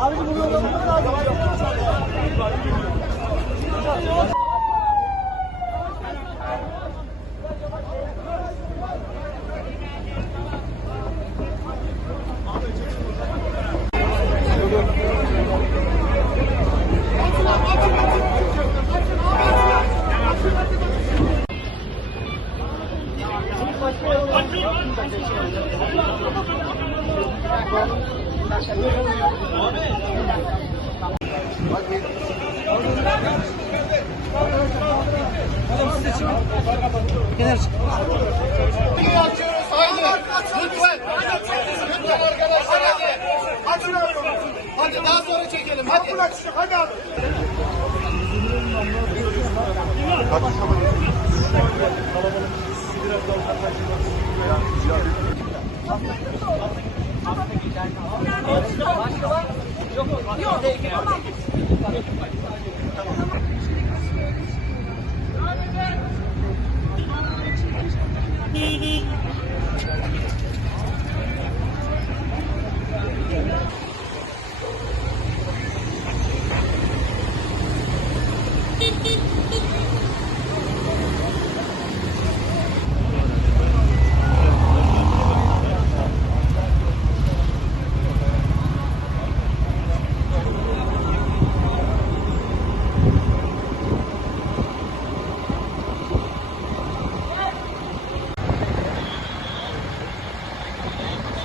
Abi bunu açıyoruz haydi. Lütfen. Lütfen arkadaşlar hadi. Hadi Hadi daha sonra çekelim hadi. Hadi abi. Yok, yok. Tamam. Abi ben... Bana için teşekkür ederim.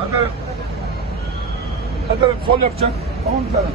Hadi. Hadi sol yapacak. Tamam mı canım?